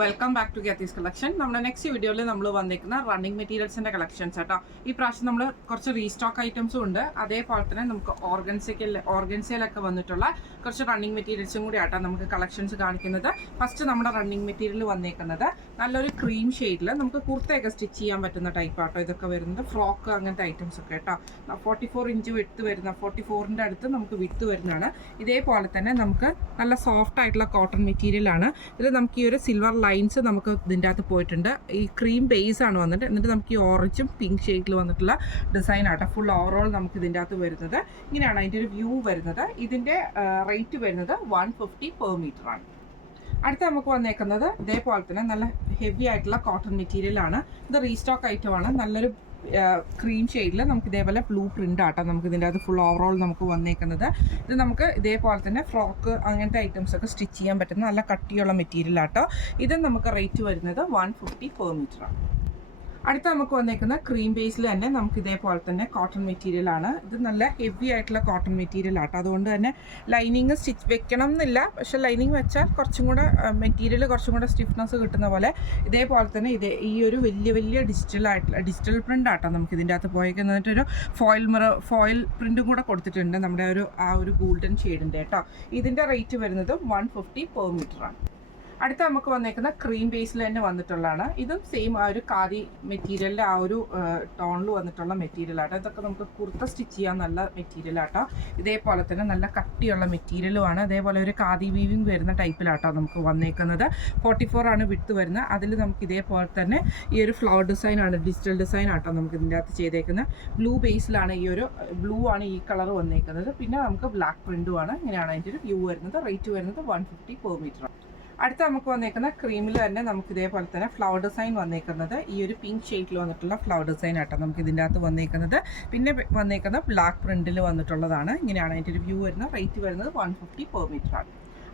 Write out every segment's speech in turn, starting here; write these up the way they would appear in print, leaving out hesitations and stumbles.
Welcome back to ഗാത്തീസ് collection. നമ്മുടെ next വീഡിയോയിൽ നമ്മൾ വന്നിരിക്കുന്ന റണ്ണിങ് മെറ്റീരിയൽസിന്റെ കളക്ഷൻസ് കേട്ടോ. ഈ പ്രാവശ്യം നമ്മൾ കുറച്ച് റീസ്റ്റോക്ക് ഐറ്റംസും ഉണ്ട്, അതേപോലെ തന്നെ നമുക്ക് ഓർഗൻസയിലൊക്കെ വന്നിട്ടുള്ള കുറച്ച് റണ്ണിങ് മെറ്റീരിയൽസും കൂടി ആട്ടോ നമുക്ക് കളക്ഷൻസ് കാണിക്കുന്നത്. ഫസ്റ്റ് നമ്മുടെ റണ്ണിങ് മെറ്റീരിയൽ വന്നിരിക്കുന്നത് നല്ലൊരു ക്രീം ഷെയ്ഡിൽ നമുക്ക് കുർത്തയൊക്കെ സ്റ്റിച്ച് ചെയ്യാൻ പറ്റുന്ന ടൈപ്പ് ആട്ടോ ഇതൊക്കെ വരുന്നത്. ഫ്രോക്ക് അങ്ങനത്തെ ഐറ്റംസ് ഒക്കെ കേട്ടോ. 44 ഇഞ്ച് വിട്ട് വരുന്ന 44ൻ്റെ അടുത്ത് നമുക്ക് വിട്ട് വരുന്നതാണ്. ഇതേപോലെ തന്നെ നമുക്ക് നല്ല സോഫ്റ്റ് ആയിട്ടുള്ള കോട്ടൺ മെറ്റീരിയൽ ആണ്. ഇതിൽ നമുക്ക് ഈ ഒരു സിൽവർ ലൈൻസ് നമുക്ക് ഇതിൻ്റെ അകത്ത് പോയിട്ടുണ്ട്. ഈ ക്രീം ബേസ് ആണ് വന്നിട്ട്, എന്നിട്ട് നമുക്ക് ഈ ഓറഞ്ചും പിങ്ക് ഷെയ്ഡിൽ വന്നിട്ടുള്ള ഡിസൈൻ ആട്ടോ ഫുൾ ഓവറോൾ നമുക്ക് ഇതിൻ്റെ അകത്ത് വരുന്നത്. ഇങ്ങനെയാണ് അതിൻ്റെ ഒരു വ്യൂ വരുന്നത്. ഇതിൻ്റെ റേറ്റ് വരുന്നത് 150 പെർ മീറ്റർ ആണ്. അടുത്ത നമുക്ക് വന്നേക്കുന്നത് ഇതേപോലെ തന്നെ നല്ല ഹെവി ആയിട്ടുള്ള കോട്ടൺ മെറ്റീരിയൽ ആണ്. ഇത് റീസ്റ്റോക്ക് ഐറ്റം ആണ്. നല്ലൊരു ക്രീം ഷെയ്ഡിൽ നമുക്ക് ഇതേപോലെ ബ്ലൂ പ്രിൻ്റ് ആട്ടോ നമുക്ക് ഇതിൻ്റെ അത് ഫുൾ ഓവറോൾ നമുക്ക് വന്നേക്കുന്നത്. ഇത് നമുക്ക് ഇതേപോലെ തന്നെ ഫ്രോക്ക് അങ്ങനത്തെ ഐറ്റംസ് ഒക്കെ സ്റ്റിച്ച് ചെയ്യാൻ പറ്റുന്ന നല്ല കട്ടിയുള്ള മെറ്റീരിയൽ ആട്ടോ. ഇത് നമുക്ക് റേറ്റ് വരുന്നത് 150 പെർ മീറ്റർ ആണ്. അടുത്ത നമുക്ക് വന്നേക്കുന്ന ക്രീം ബേസിൽ തന്നെ നമുക്ക് ഇതേപോലെ തന്നെ കോട്ടൺ മെറ്റീരിയൽ ആണ്. ഇത് നല്ല ഹെവി ആയിട്ടുള്ള കോട്ടൺ മെറ്റീരിയൽ ആട്ടോ. അതുകൊണ്ട് തന്നെ ലൈനിങ് സ്റ്റിച്ച് വെക്കണം എന്നില്ല, പക്ഷേ ലൈനിങ് വെച്ചാൽ കുറച്ചും കൂടെ മെറ്റീരിയൽ കുറച്ചും കൂടെ സ്റ്റിഫ്നെസ് കിട്ടുന്ന പോലെ. ഇതേപോലെ തന്നെ ഈ ഒരു വലിയ ഡിജിറ്റൽ പ്രിൻ്റ് ആട്ടോ നമുക്ക് ഇതിൻ്റെ അകത്ത് പോയേക്കുന്നത്. എന്നിട്ടൊരു ഫോയിൽ പ്രിൻറ്റും കൂടെ കൊടുത്തിട്ടുണ്ട് നമ്മുടെ ആ ഒരു ഗോൾഡൻ ഷെയ്ഡിൻ്റെ കേട്ടോ. ഇതിൻ്റെ റേറ്റ് വരുന്നത് 150 പെർ മീറ്റർ ആണ്. അടുത്ത നമുക്ക് വന്നേക്കുന്ന ക്രീം ബേസിൽ തന്നെ വന്നിട്ടുള്ളതാണ്. ഇതും സെയിം ആ ഒരു ഖാദി മെറ്റീരിയലിൻ്റെ ആ ഒരു ടോണിൽ വന്നിട്ടുള്ള മെറ്റീരിയൽ ആട്ടോ. ഇതൊക്കെ നമുക്ക് കുർത്ത സ്റ്റിച്ച് ചെയ്യാൻ നല്ല മെറ്റീരിയൽ ആട്ടോ. ഇതേപോലെ തന്നെ നല്ല കട്ടിയുള്ള മെറ്റീരിയലുമാണ്. അതേപോലെ ഒരു ഖാദി വീവിങ് വരുന്ന ടൈപ്പിലാട്ടോ നമുക്ക് വന്നേക്കുന്നത്. 44 ആണ് വിട്ട് വരുന്നത്. അതിൽ നമുക്ക് ഇതേപോലെ തന്നെ ഈ ഒരു ഫ്ലവർ ഡിസൈൻ ആണ്, ഡിജിറ്റൽ ഡിസൈൻ ആട്ടോ നമുക്ക് ഇതിൻ്റെ അകത്ത് ചെയ്തേക്കുന്നത്. ബ്ലൂ ബേസിലാണ് ബ്ലൂ ആണ് ഈ കളർ വന്നേക്കുന്നത്. പിന്നെ നമുക്ക് ബ്ലാക്ക് പ്രിൻറ്റും ആണ്. ഇങ്ങനെയാണ് അതിൻ്റെ ഒരു വ്യൂ വരുന്നത്. റേറ്റ് വരുന്നത് 150 പെർ മീറ്റർ ആണ്. അടുത്ത നമുക്ക് വന്നേക്കുന്ന ക്രീമിൽ തന്നെ നമുക്ക് ഇതേപോലെ തന്നെ ഫ്ലവർ ഡിസൈൻ വന്നേക്കുന്നത് ഈ ഒരു പിങ്ക് ഷെയ്ഡിൽ വന്നിട്ടുള്ള ഫ്ലവർ ഡിസൈൻ ആട്ടോ നമുക്ക് ഇതിൻ്റെ അകത്ത് വന്നേക്കുന്നത്. പിന്നെ വന്നേക്കുന്നത് ബ്ലാക്ക് പ്രിൻറ്റിൽ വന്നിട്ടുള്ളതാണ്. ഇങ്ങനെയാണ് അതിൻ്റെ ഒരു വ്യൂ വരുന്നത്. റേറ്റ് വരുന്നത് 150 പെർ മീറ്റർ ആണ്.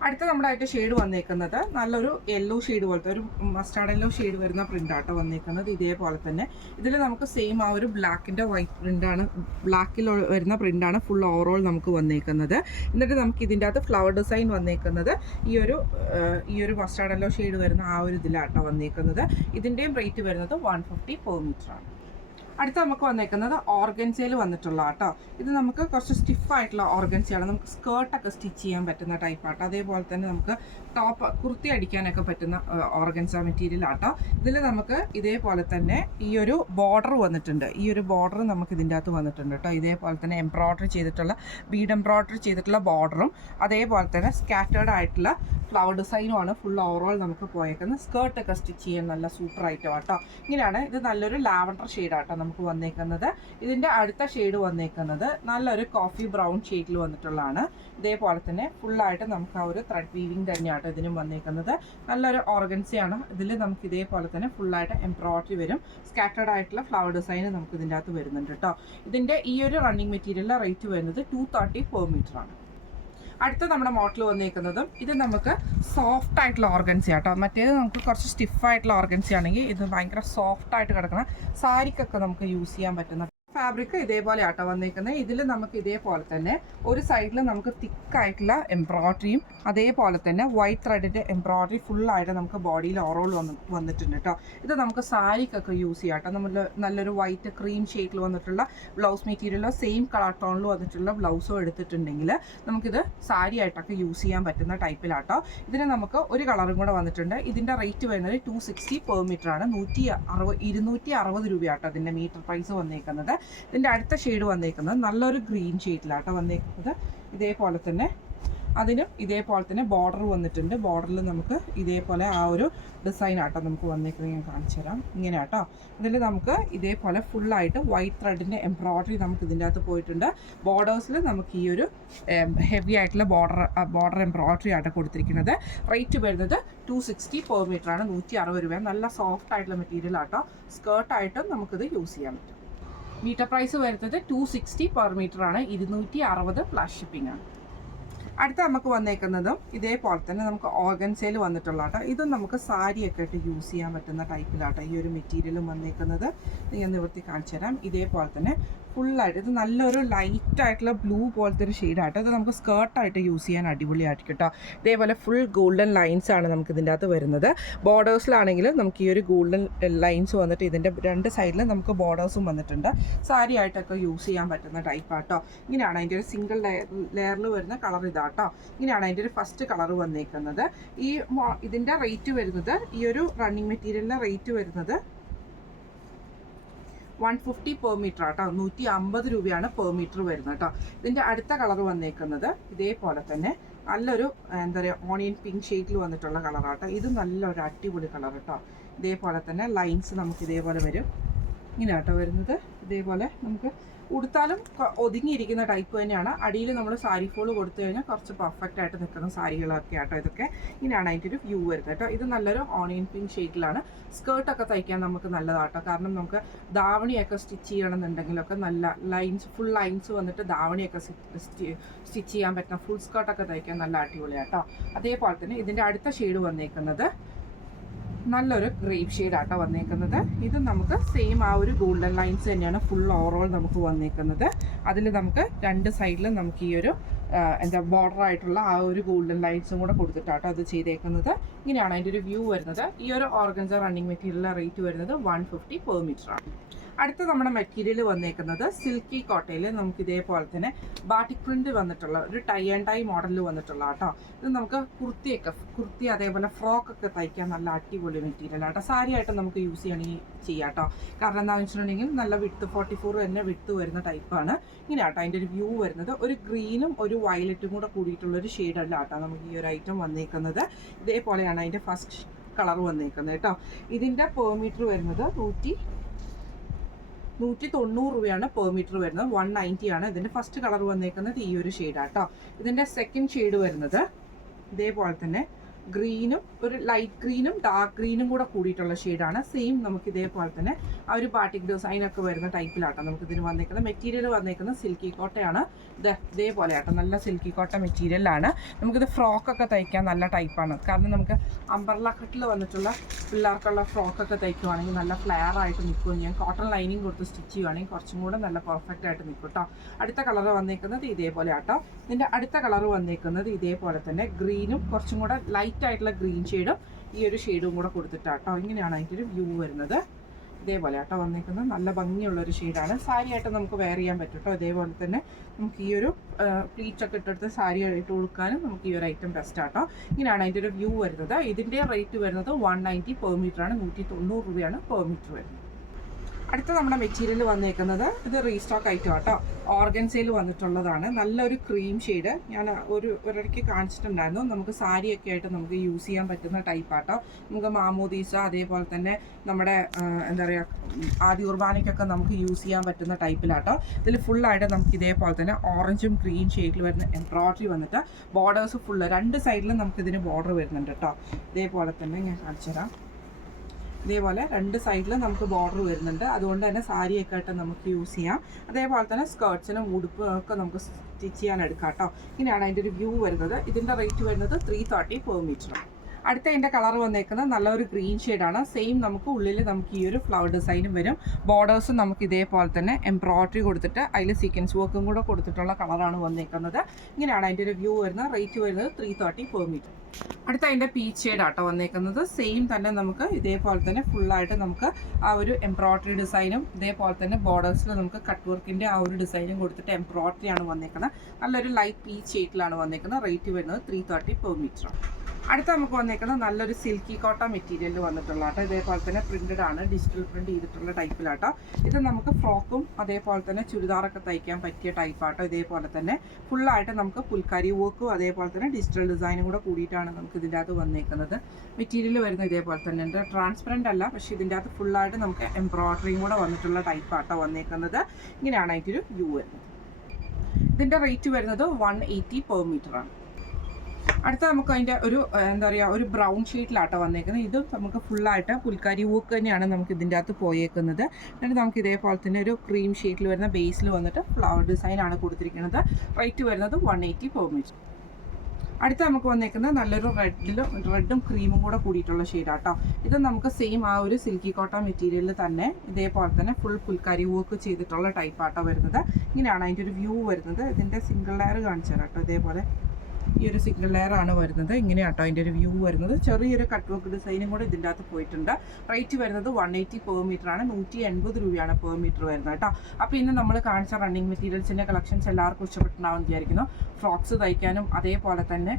അടുത്ത നമ്മുടെ ആയിട്ട് ഷെയ്ഡ് വന്നേക്കുന്നത് നല്ലൊരു യെല്ലോ ഷെയ്ഡ് പോലത്തെ ഒരു മസ്റ്റാർഡ് യെല്ലോ ഷെയ്ഡ് വരുന്ന പ്രിൻ്റാട്ടോ വന്നേക്കുന്നത്. ഇതേപോലെ തന്നെ ഇതിൽ നമുക്ക് സെയിം ആ ഒരു ബ്ലാക്കിൻ്റെ വൈറ്റ് പ്രിൻ്റാണ്, ബ്ലാക്കിൽ വരുന്ന പ്രിൻ്റാണ് ഫുൾ ഓവറോൾ നമുക്ക് വന്നേക്കുന്നത്. എന്നിട്ട് നമുക്ക് ഇതിൻ്റെ അകത്ത് ഫ്ലവർ ഡിസൈൻ വന്നേക്കുന്നത് ഈ ഒരു മസ്റ്റാർഡ് യെല്ലോ ഷെയ്ഡ് വരുന്ന ആ ഒരു ഇതിലാട്ടോ വന്നേക്കുന്നത്. ഇതിൻ്റെയും റേറ്റ് വരുന്നത് 150 പെർ മീറ്റർ ആണ്. അടുത്ത നമുക്ക് വന്നേക്കുന്നത് ഓർഗൻസയിൽ വന്നിട്ടുള്ള കേട്ടോ. ഇത് നമുക്ക് കുറച്ച് സ്റ്റിഫായിട്ടുള്ള ഓർഗൻസയാണ്. നമുക്ക് സ്കേർട്ടൊക്കെ സ്റ്റിച്ച് ചെയ്യാൻ പറ്റുന്ന ടൈപ്പാട്ടോ. അതേപോലെ തന്നെ നമുക്ക് കുർത്തി അടിക്കാനൊക്കെ പറ്റുന്ന ഓർഗൻസ മെറ്റീരിയൽ ആട്ടോ. ഇതിൽ നമുക്ക് ഇതേപോലെ തന്നെ ഈ ഒരു ബോർഡർ വന്നിട്ടുണ്ട്. ഈ ഒരു ബോർഡർ നമുക്ക് ഇതിൻ്റെ അകത്ത് വന്നിട്ടുണ്ട് കേട്ടോ. ഇതേപോലെ തന്നെ ബീഡ് എംബ്രോയ്ഡറി ചെയ്തിട്ടുള്ള ബോർഡറും അതേപോലെ തന്നെ സ്കാറ്റേർഡ് ആയിട്ടുള്ള ഫ്ലവർ ഡിസൈനുമാണ് ഫുൾ ഓവറോൾ നമുക്ക് പോയേക്കുന്നത്. സ്കേർട്ടൊക്കെ സ്റ്റിച്ച് ചെയ്യാൻ നല്ല സൂപ്പർ ആയിട്ടോ കേട്ടോ. ഇങ്ങനെയാണ് ഇത്. നല്ലൊരു ലാവൻഡർ ഷെയ്ഡാട്ടോ നമുക്ക് വന്നേക്കുന്നത്. ഇതിൻ്റെ അടുത്ത ഷെയ്ഡ് വന്നേക്കുന്നത് നല്ലൊരു കോഫി ബ്രൗൺ ഷെയ്ഡിൽ വന്നിട്ടുള്ളതാണ്. ഇതേപോലെ തന്നെ ഫുള്ളായിട്ട് നമുക്ക് ആ ഒരു ത്രെഡ് വീവിങ് തന്നെയാട്ടോ ഇതിനും വന്നേക്കുന്നത്. നല്ലൊരു ഓർഗൻസയാണ്. ഇതിൽ നമുക്ക് ഇതേപോലെ തന്നെ ഫുള്ളായിട്ട് എംബ്രോയ്ഡറി വരും. സ്കാറ്റേർഡ് ആയിട്ടുള്ള ഫ്ലവർ ഡിസൈൻ നമുക്ക് ഇതിൻ്റെ അകത്ത് വരുന്നുണ്ട് കേട്ടോ. ഇതിൻ്റെ ഈ ഒരു റണ്ണിങ് മെറ്റീരിയലിൻ്റെ റേറ്റ് വരുന്നത് 230 പെർ മീറ്റർ ആണ്. അടുത്ത നമ്മുടെ മോഡൽ വന്നേക്കുന്നതും ഇത് നമുക്ക് സോഫ്റ്റ് ആയിട്ടുള്ള ഓർഗൻസി ആട്ടോ. മറ്റേത് നമുക്ക് കുറച്ച് സ്റ്റിഫായിട്ടുള്ള ഓർഗൻസി ആണെങ്കിൽ ഇത് ഭയങ്കര സോഫ്റ്റ് ആയിട്ട് കിടക്കുന്ന സാരിക്കൊക്കെ നമുക്ക് യൂസ് ചെയ്യാൻ പറ്റുന്ന ഫാബ്രിക് ഇതേപോലെ ആട്ടോ വന്നേക്കുന്നത്. ഇതിൽ നമുക്ക് ഇതേപോലെ തന്നെ ഒരു സൈഡിൽ നമുക്ക് തിക്കായിട്ടുള്ള എംബ്രോയ്ഡറിയും അതേപോലെ തന്നെ വൈറ്റ് ത്രെഡിൻ്റെ എംബ്രോയ്ഡറി ഫുള്ളായിട്ട് നമുക്ക് ബോഡിയിൽ ഓവറോൾ വന്നിട്ടുണ്ട് കേട്ടോ. ഇത് നമുക്ക് സാരിക്കൊക്കെ യൂസ് ചെയ്യാം കേട്ടോ. നമ്മൾ നല്ലൊരു വൈറ്റ് ക്രീം ഷെയ്ഡിൽ വന്നിട്ടുള്ള ബ്ലൗസ് മെറ്റീരിയലോ സെയിം കളർ ടോണിൽ വന്നിട്ടുള്ള ബ്ലൗസോ എടുത്തിട്ടുണ്ടെങ്കിൽ നമുക്കിത് സാരി ആയിട്ടൊക്കെ യൂസ് ചെയ്യാൻ പറ്റുന്ന ടൈപ്പിലാട്ടോ. ഇതിന് നമുക്ക് ഒരു കളറും കൂടെ വന്നിട്ടുണ്ട്. ഇതിൻ്റെ റേറ്റ് വരുന്നത് 260 പെർ മീറ്റർ ആണ്. 260 രൂപയാട്ടോ അതിൻ്റെ മീറ്റർ പ്രൈസ് വന്നേക്കുന്നത്. ഇതിൻ്റെ അടുത്ത ഷെയ്ഡ് വന്നേക്കുന്നത് നല്ലൊരു ഗ്രീൻ ഷെയ്ഡിലാട്ടോ വന്നേക്കുന്നത്. ഇതേപോലെ തന്നെ അതിനും ഇതേപോലെ തന്നെ ബോർഡർ വന്നിട്ടുണ്ട്. ബോർഡറിൽ നമുക്ക് ഇതേപോലെ ആ ഒരു ഡിസൈൻ ആട്ടോ നമുക്ക് വന്നേക്കുന്നത്. ഞാൻ കാണിച്ചു തരാം. ഇങ്ങനെ ആട്ടോ. ഇതിൽ നമുക്ക് ഇതേപോലെ ഫുള്ളായിട്ട് വൈറ്റ് ത്രെഡിൻ്റെ എംബ്രോയ്ഡറി നമുക്ക് ഇതിൻ്റെ അകത്ത് പോയിട്ടുണ്ട്. ബോർഡേഴ്സിൽ നമുക്ക് ഈ ഒരു ഹെവി ആയിട്ടുള്ള ബോർഡർ എംബ്രോയ്ഡറി ആട്ടോ കൊടുത്തിരിക്കുന്നത്. റേറ്റ് വരുന്നത് 260 പെർ മീറ്റർ ആണ്. 160 രൂപ. നല്ല സോഫ്റ്റ് ആയിട്ടുള്ള മെറ്റീരിയൽ ആട്ടോ. സ്കേർട്ടായിട്ടും നമുക്കിത് യൂസ് ചെയ്യാൻ പറ്റും. മീറ്റർ പ്രൈസ് വരുന്നത് 260 പെർ മീറ്റർ ആണ്. 260 പ്ലസ് ഷിപ്പിംഗ് ആണ്. അടുത്ത നമുക്ക് വന്നേക്കുന്നതും ഇതേപോലെ തന്നെ നമുക്ക് ഓർഗൻസയിൽ വന്നിട്ടുള്ള കേട്ടോ. ഇതും നമുക്ക് സാരിയൊക്കെ ആയിട്ട് യൂസ് ചെയ്യാൻ പറ്റുന്ന ടൈപ്പിലാട്ടോ ഈ ഒരു മെറ്റീരിയലും വന്നേക്കുന്നത്. ഞാൻ നിവർത്തി കാണിച്ചു തരാം. ഇതേപോലെ തന്നെ ഫുള്ളായിട്ട് ഇത് നല്ലൊരു ലൈറ്റായിട്ടുള്ള ബ്ലൂ പോലത്തെ ഒരു ഷെയ്ഡായിട്ട് ഇത് നമുക്ക് സ്കേർട്ടായിട്ട് യൂസ് ചെയ്യാൻ അടിപൊളിയായിരിക്കും കേട്ടോ. ഇതേപോലെ ഫുൾ ഗോൾഡൻ ലൈൻസ് ആണ് നമുക്ക് ഇതിൻ്റെ അകത്ത് വരുന്നത്. ബോർഡേഴ്സിലാണെങ്കിൽ നമുക്ക് ഈ ഒരു ഗോൾഡൻ ലൈൻസ് വന്നിട്ട് ഇതിൻ്റെ രണ്ട് സൈഡിൽ നമുക്ക് ബോർഡേഴ്സും വന്നിട്ടുണ്ട്. സാരി ആയിട്ടൊക്കെ യൂസ് ചെയ്യാൻ പറ്റുന്ന ടൈപ്പാട്ടോ. ഇങ്ങനെയാണ് അതിൻ്റെ ഒരു സിംഗിൾ ലെയറിൽ വരുന്ന കളർ ഇതാട്ടോ. ഇങ്ങനെയാണ് അതിൻ്റെ ഒരു ഫസ്റ്റ് കളർ വന്നേക്കുന്നത്. ഇതിൻ്റെ റേറ്റ് വരുന്നത്, ഈ ഒരു റണ്ണിങ് മെറ്റീരിയലിൻ്റെ റേറ്റ് വരുന്നത് 150 പെർ മീറ്റർ ആട്ടോ. 150 രൂപയാണ് പെർ മീറ്റർ വരുന്നത് കേട്ടോ. ഇതിൻ്റെ അടുത്ത കളർ വന്നേക്കുന്നത് ഇതേപോലെ തന്നെ നല്ലൊരു എന്താ പറയുക ഓണിയൻ പിങ്ക് ഷെയ്ഡിൽ വന്നിട്ടുള്ള കളറാട്ടോ. ഇത് നല്ലൊരു അടിപൊളി കളർ കേട്ടോ. ഇതേപോലെ തന്നെ ലൈൻസ് നമുക്ക് ഇതേപോലെ വരും. ഇങ്ങനെ കേട്ടോ വരുന്നത്. ഇതേപോലെ നമുക്ക് ഉടുത്താലും ഒതുങ്ങിയിരിക്കുന്ന ടൈപ്പ് തന്നെയാണ്. അടിയിൽ നമ്മൾ സാരി ഫോൾ കൊടുത്തു കഴിഞ്ഞാൽ കുറച്ച് പെർഫെക്റ്റ് ആയിട്ട് നിൽക്കുന്ന സാരികളൊക്കെ ആട്ടോ ഇതൊക്കെ. ഇങ്ങനെയാണ് അതിൻ്റെ ഒരു വ്യൂ വരുന്നത് കേട്ടോ. ഇത് നല്ലൊരു ഓണിയൻ പിങ്ക് ഷെയ്ഡിലാണ്. സ്കേർട്ടൊക്കെ തയ്ക്കാൻ നമുക്ക് നല്ലതാട്ടോ. കാരണം നമുക്ക് ധാവണിയൊക്കെ സ്റ്റിച്ച് ചെയ്യണമെന്നുണ്ടെങ്കിലൊക്കെ നല്ല ലൈൻസ്, ഫുൾ ലൈൻസ് വന്നിട്ട് ധാവണിയൊക്കെ സ്റ്റിച്ച് ചെയ്യാൻ പറ്റുന്ന ഫുൾ സ്കേർട്ടൊക്കെ തയ്ക്കാൻ നല്ല അടിപൊളിയാട്ടോ. അതേപോലെ തന്നെ ഇതിൻ്റെ അടുത്ത ഷെയ്ഡ് വന്നേക്കുന്നത് നല്ലൊരു ഗ്രേപ്പ് ഷെയ്ഡാട്ടോ വന്നേക്കുന്നത്. ഇത് നമുക്ക് സെയിം ആ ഒരു ഗോൾഡൻ ലൈൻസ് തന്നെയാണ് ഫുൾ ഓവറോൾ നമുക്ക് വന്നേക്കുന്നത്. അതിൽ നമുക്ക് രണ്ട് സൈഡിലും നമുക്ക് ഈ ഒരു എന്താ ബോർഡർ ആയിട്ടുള്ള ആ ഒരു ഗോൾഡൻ ലൈൻസും കൂടെ കൊടുത്തിട്ടാട്ടോ അത് ചെയ്തേക്കുന്നത്. ഇങ്ങനെയാണ് അതിൻ്റെ ഒരു വ്യൂ വരുന്നത്. ഈ ഒരു ഓർഗൻസ റണ്ണിങ് മെറ്റീരിയലിൻ്റെ റേറ്റ് വരുന്നത് 150 പെർ മീറ്റർ ആണ്. അടുത്ത നമ്മുടെ മെറ്റീരിയൽ വന്നേക്കുന്നത് സിൽക്കി കോട്ടയിൽ നമുക്ക് ഇതേപോലെ തന്നെ ബാട്ടിക് പ്രിന്റ് വന്നിട്ടുള്ള ഒരു ടൈ ആൻഡ് ടൈ മോഡലിൽ വന്നിട്ടുള്ള കേട്ടോ. ഇത് നമുക്ക് കുർത്തി അതേപോലെ ഫ്രോക്കൊക്കെ തയ്ക്കാൻ നല്ല അടിപൊളി മെറ്റീരിയൽ ആട്ടോ. സാരി ആയിട്ട് നമുക്ക് യൂസ് ചെയ്യണമെങ്കിൽ ചെയ്യാം കേട്ടോ. കാരണം എന്താണെന്ന് വെച്ചിട്ടുണ്ടെങ്കിൽ നല്ല വിഡ്ത്ത് 44 തന്നെ വിഡ്ത്ത് വരുന്ന ടൈപ്പാണ്. ഇങ്ങനെ ആട്ടോ അതിൻ്റെ ഒരു വ്യൂ വരുന്നത്. ഒരു ഗ്രീനും ഒരു വയലറ്റും കൂടെ കൂടിയിട്ടുള്ളൊരു ഷെയ്ഡല്ല ആട്ടോ നമുക്ക് ഈ ഒരു ഐറ്റം വന്നേക്കുന്നത്. ഇതേപോലെയാണ് അതിൻ്റെ ഫസ്റ്റ് കളർ വന്നേക്കുന്നത് കേട്ടോ. ഇതിൻ്റെ പെർ മീറ്റർ വരുന്നത് 190 രൂപയാണ് പെർ മീറ്റർ വരുന്നത്. 190 ആണ് ഇതിൻ്റെ ഫസ്റ്റ് കളർ വന്നേക്കുന്നത്. ഈ ഒരു ഷെയ്ഡാട്ടോ. ഇതിൻ്റെ സെക്കൻഡ് ഷെയ്ഡ് വരുന്നത് ഇതേപോലെ തന്നെ ഗ്രീനും ഒരു ലൈറ്റ് ഗ്രീനും ഡാർക്ക് ഗ്രീനും കൂടെ കൂടിയിട്ടുള്ള ഷെയ്ഡാണ്. സെയിം നമുക്ക് ഇതേപോലെ തന്നെ ആ ഒരു ബാട്ടിക് ഡിസൈനൊക്കെ വരുന്ന ടൈപ്പിലാട്ടോ നമുക്ക് ഇതിന് വന്നേക്കുന്നത്. മെറ്റീരിയൽ വന്നേക്കുന്നത് സിൽക്കി കോട്ടയാണ്. ഇതേപോലെ ആട്ടോ നല്ല സിൽക്കി കോട്ട മെറ്റീരിയലാണ്. നമുക്കിത് ഫ്രോക്കൊക്കെ തയ്ക്കാൻ നല്ല ടൈപ്പാണ്. കാരണം നമുക്ക് അംബ്രല്ല കട്ടിൽ വന്നിട്ടുള്ള പിള്ളേർക്കുള്ള ഫ്രോക്കൊക്കെ തയ്ക്കുവാണെങ്കിൽ നല്ല ഫ്ലെയർ ആയിട്ട് നിൽക്കുകയും ചെയ്യാം. കോട്ടൺ ലൈനിങ് കൊടുത്ത് സ്റ്റിച്ച് ചെയ്യുവാണെങ്കിൽ കുറച്ചും കൂടെ നല്ല പെർഫെക്റ്റ് ആയിട്ട് നിൽക്കും കേട്ടോ. അടുത്ത കളർ വന്നേക്കുന്നത് ഇതേപോലെ ആട്ടോ. ഇതിൻ്റെ അടുത്ത കളർ വന്നേക്കുന്നത് ഇതേപോലെ തന്നെ ഗ്രീനും കുറച്ചും കൂടെ ലൈറ്റ് ആയിട്ടുള്ള ഗ്രീൻ ഷെയ്ഡും ഈ ഒരു ഷെയ്ഡും കൂടെ കൊടുത്തിട്ടാട്ടോ. ഇങ്ങനെയാണ് അതിൻ്റെ ഒരു വ്യൂ വരുന്നത്. ഇതേപോലെ ആട്ടോ വന്നേക്കുന്നത്. നല്ല ഭംഗിയുള്ളൊരു ഷെയ്ഡാണ്. സാരി ആയിട്ട് നമുക്ക് വെയർ ചെയ്യാൻ പറ്റും കേട്ടോ. ഇതേപോലെ തന്നെ നമുക്ക് ഈ ഒരു പ്ലീറ്റൊക്കെ ഇട്ടെടുത്ത് സാരി ആയിട്ട് കൊടുക്കാനും നമുക്ക് ഈ ഒരു ഐറ്റം ബെസ്റ്റ് ആട്ടോ. ഇങ്ങനെയാണ് അതിൻ്റെ ഒരു വ്യൂ വരുന്നത്. ഇതിൻ്റെ റേറ്റ് വരുന്നത് 190 പെർ മീറ്റർ ആണ്. 190 രൂപയാണ് പെർ മീറ്റർ വരുന്നത്. അടുത്ത നമ്മുടെ മെറ്റീരിയൽ വന്നേക്കുന്നത് ഇത് റീസ്റ്റോക്ക് ഐറ്റം ആട്ടോ. ഓർഗൻസയിൽ വന്നിട്ടുള്ളതാണ്. നല്ലൊരു ക്രീം ഷെയ്ഡ് ഞാൻ ഒരിടയ്ക്ക് കാണിച്ചിട്ടുണ്ടായിരുന്നു. നമുക്ക് സാരിയൊക്കെ ആയിട്ട് നമുക്ക് യൂസ് ചെയ്യാൻ പറ്റുന്ന ടൈപ്പാട്ടോ. നമുക്ക് മാമോദീസ അതേപോലെ തന്നെ നമ്മുടെ എന്താ പറയുക ആദി കുർബാനയ്ക്കൊക്കെ നമുക്ക് യൂസ് ചെയ്യാൻ പറ്റുന്ന ടൈപ്പിലാട്ടോ. ഇതിൽ ഫുള്ളായിട്ട് നമുക്ക് ഇതേപോലെ തന്നെ ഓറഞ്ചും ഗ്രീൻ ഷെയ്ഡിൽ വരുന്ന എംബ്രോയ്ഡറി വന്നിട്ട് ബോർഡേഴ്സ് ഫുള്ള് രണ്ട് സൈഡിലും നമുക്കിതിന് ബോർഡർ വരുന്നുണ്ട് കേട്ടോ. ഇതേപോലെ തന്നെ ഞാൻ കാണിച്ചു തരാം. ഇതേപോലെ രണ്ട് സൈഡിലും നമുക്ക് ബോർഡർ വരുന്നുണ്ട്. അതുകൊണ്ട് തന്നെ സാരിയൊക്കെ ആയിട്ട് നമുക്ക് യൂസ് ചെയ്യാം. അതേപോലെ തന്നെ സ്കേർട്ട്സിനും ഉടുപ്പും ഒക്കെ നമുക്ക് സ്റ്റിച്ച് ചെയ്യാൻ എടുക്കാം കേട്ടോ. ഇങ്ങനെയാണ് അതിൻ്റെ ഒരു വ്യൂ വരുന്നത്. ഇതിൻ്റെ റേറ്റ് വരുന്നത് 330 പെർ മീറ്റർ. അടുത്ത അതിൻ്റെ കളർ വന്നേക്കുന്നത് നല്ലൊരു ഗ്രീൻ ഷെയ്ഡാണ്. സെയിം നമുക്ക് ഉള്ളിൽ നമുക്ക് ഈ ഒരു ഫ്ലവർ ഡിസൈനും വരും. ബോർഡേഴ്സും നമുക്ക് ഇതേപോലെ തന്നെ എംബ്രോയ്ഡറി കൊടുത്തിട്ട് അതിൽ സീക്വൻസ് വർക്കും കൂടെ കൊടുത്തിട്ടുള്ള കളറാണ് വന്നേക്കുന്നത്. ഇങ്ങനെയാണ് അതിൻ്റെ ഒരു വ്യൂ വരുന്നത്. റേറ്റ് വരുന്നത് 330 പെർ മീറ്റർ. അടുത്ത അതിൻ്റെ പീച്ച് ഷെയ്ഡാട്ടോ വന്നേക്കുന്നത്. സെയിം തന്നെ നമുക്ക് ഇതേപോലെ തന്നെ ഫുള്ളായിട്ട് നമുക്ക് ആ ഒരു എംബ്രോയ്ഡറി ഡിസൈനും ഇതേപോലെ തന്നെ ബോർഡേഴ്സിൽ നമുക്ക് കട്ട് വർക്കിൻ്റെ ആ ഒരു ഡിസൈനും കൊടുത്തിട്ട് എംബ്രോയ്ഡറി ആണ് വന്നേക്കുന്നത്. നല്ലൊരു ലൈറ്റ് പീച്ച് ഷെയ്ഡിലാണ് വന്നേക്കുന്നത്. റേറ്റ് വരുന്നത് 330 പെർ മീറ്റർ. അടുത്ത നമുക്ക് വന്നേക്കുന്നത് നല്ലൊരു സിൽക്കി കോട്ട മെറ്റീരിയൽ വന്നിട്ടുള്ള ആട്ടോ. ഇതേപോലെ തന്നെ പ്രിന്റഡ് ആണ്. ഡിജിറ്റൽ പ്രിന്റ് ചെയ്തിട്ടുള്ള ടൈപ്പിലാട്ടോ. ഇത് നമുക്ക് ഫ്രോക്കും അതേപോലെ തന്നെ ചുരിദാറൊക്കെ തയ്ക്കാൻ പറ്റിയ ടൈപ്പാട്ടോ. ഇതേപോലെ തന്നെ ഫുള്ളായിട്ട് നമുക്ക് പുൽക്കാരി വർക്കും അതേപോലെ തന്നെ ഡിജിറ്റൽ ഡിസൈനും കൂടെ കൂടിയിട്ടാണ് നമുക്ക് ഇതിൻ്റെ അകത്ത് വന്നേക്കുന്നത്. മെറ്റീരിയൽ വരുന്നത് ഇതേപോലെ തന്നെ ഉണ്ട്. ട്രാൻസ്പെറൻ്റ് അല്ല, പക്ഷേ ഇതിൻ്റെ അകത്ത് ഫുള്ളായിട്ട് നമുക്ക് എംബ്രോയ്ഡറിയും കൂടെ വന്നിട്ടുള്ള ടൈപ്പാട്ടോ വന്നേക്കുന്നത്. ഇങ്ങനെയാണ് അതിൻ്റെ ഒരു വ്യൂ വരുന്നത്. ഇതിൻ്റെ റേറ്റ് വരുന്നത് 180 പെർ മീറ്റർ ആണ്. അടുത്ത നമുക്ക് അതിൻ്റെ ഒരു എന്താ പറയുക ഒരു ബ്രൗൺ ഷെയ്ഡിലാട്ടോ വന്നേക്കുന്നത്. ഇത് നമുക്ക് ഫുള്ളായിട്ട് പുൽക്കാരി വർക്ക് തന്നെയാണ് നമുക്ക് ഇതിൻ്റെ അകത്ത് പോയേക്കുന്നത്. എന്നിട്ട് നമുക്ക് ഇതേപോലെ തന്നെ ഒരു ക്രീം ഷെയ്ഡിൽ വരുന്ന ബേസിൽ വന്നിട്ട് ഫ്ലവർ ഡിസൈനാണ് കൊടുത്തിരിക്കുന്നത്. റേറ്റ് വരുന്നത് 180 പെർ മീറ്റർ. അടുത്ത നമുക്ക് വന്നേക്കുന്നത് നല്ലൊരു റെഡും ക്രീമും കൂടെ കൂടിയിട്ടുള്ള ഷെയ്ഡാട്ടോ. ഇത് നമുക്ക് സെയിം ആ ഒരു സിൽക്കി കോട്ടൺ മെറ്റീരിയലിൽ തന്നെ ഇതേപോലെ തന്നെ ഫുൾ ഫുൾക്കാരി വർക്ക് ചെയ്തിട്ടുള്ള ടൈപ്പാട്ടോ വരുന്നത്. ഇങ്ങനെയാണ് അതിൻ്റെ ഒരു വ്യൂ വരുന്നത്. ഇതിൻ്റെ സിംഗിൾ ലെയർ കാണിച്ചു തരാം കേട്ടോ. ഇതേപോലെ ഈ ഒരു സിംഗിൾ ലെയർ ആണ് വരുന്നത്. ഇങ്ങനെയാട്ടോ അതിൻ്റെ ഒരു വ്യൂ വരുന്നത്. ചെറിയൊരു കട്ട് വർക്ക് ഡിസൈനും കൂടെ ഇതിൻ്റെ അകത്ത് പോയിട്ടുണ്ട്. റേറ്റ് വരുന്നത് 180 പെർ മീറ്റർ ആണ്. 180 രൂപയാണ് പെർ മീറ്റർ വരുന്നത് കേട്ടോ. അപ്പോൾ ഇന്ന് നമ്മൾ കാണിച്ച റണ്ണിങ് മെറ്റീരിയൽസിൻ്റെ കളക്ഷൻസ് എല്ലാവർക്കും ഇഷ്ടപ്പെട്ടുണ്ടാവും വിചാരിക്കുന്നു. ഫ്രോക്സ് തയ്ക്കാനും അതേപോലെ തന്നെ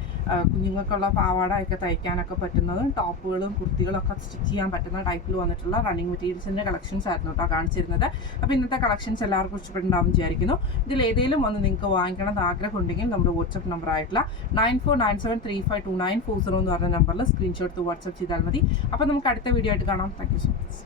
കുഞ്ഞുങ്ങൾക്കുള്ള പാവാട ഒക്കെ തയ്ക്കാനൊക്കെ പറ്റുന്നതും ടോപ്പുകളും കുർത്തികളൊക്കെ സ്റ്റിച്ച് ചെയ്യാൻ പറ്റുന്ന ടൈപ്പിൽ വന്നിട്ടുള്ള റണ്ണിങ് മെറ്റീരിയൽസിൻ്റെ കളക്ഷൻസ് ആയിരുന്നു കേട്ടോ കാണിച്ചിരുന്നത്. അപ്പോൾ ഇന്നത്തെ കളക്ഷൻസ് എല്ലാവർക്കും ഇഷ്ടപ്പെട്ടുണ്ടാവും വിചാരിക്കുന്നു. ഇതിൽ ഏതെങ്കിലും ഒന്ന് നിങ്ങൾക്ക് വാങ്ങിക്കണം എന്ന് ആഗ്രഹം ഉണ്ടെങ്കിൽ നമ്മുടെ വാട്സപ്പ് നമ്പർ ആയിട്ടുള്ള 9497352940 എന്ന് പറഞ്ഞ നമ്പറിൽ സ്ക്രീൻഷോട്ട് വാട്സപ്പ് ചെയ്താൽ മതി. അപ്പോൾ നമുക്ക് അടുത്ത വീഡിയോ ആയിട്ട് കാണാം. Thank you so much.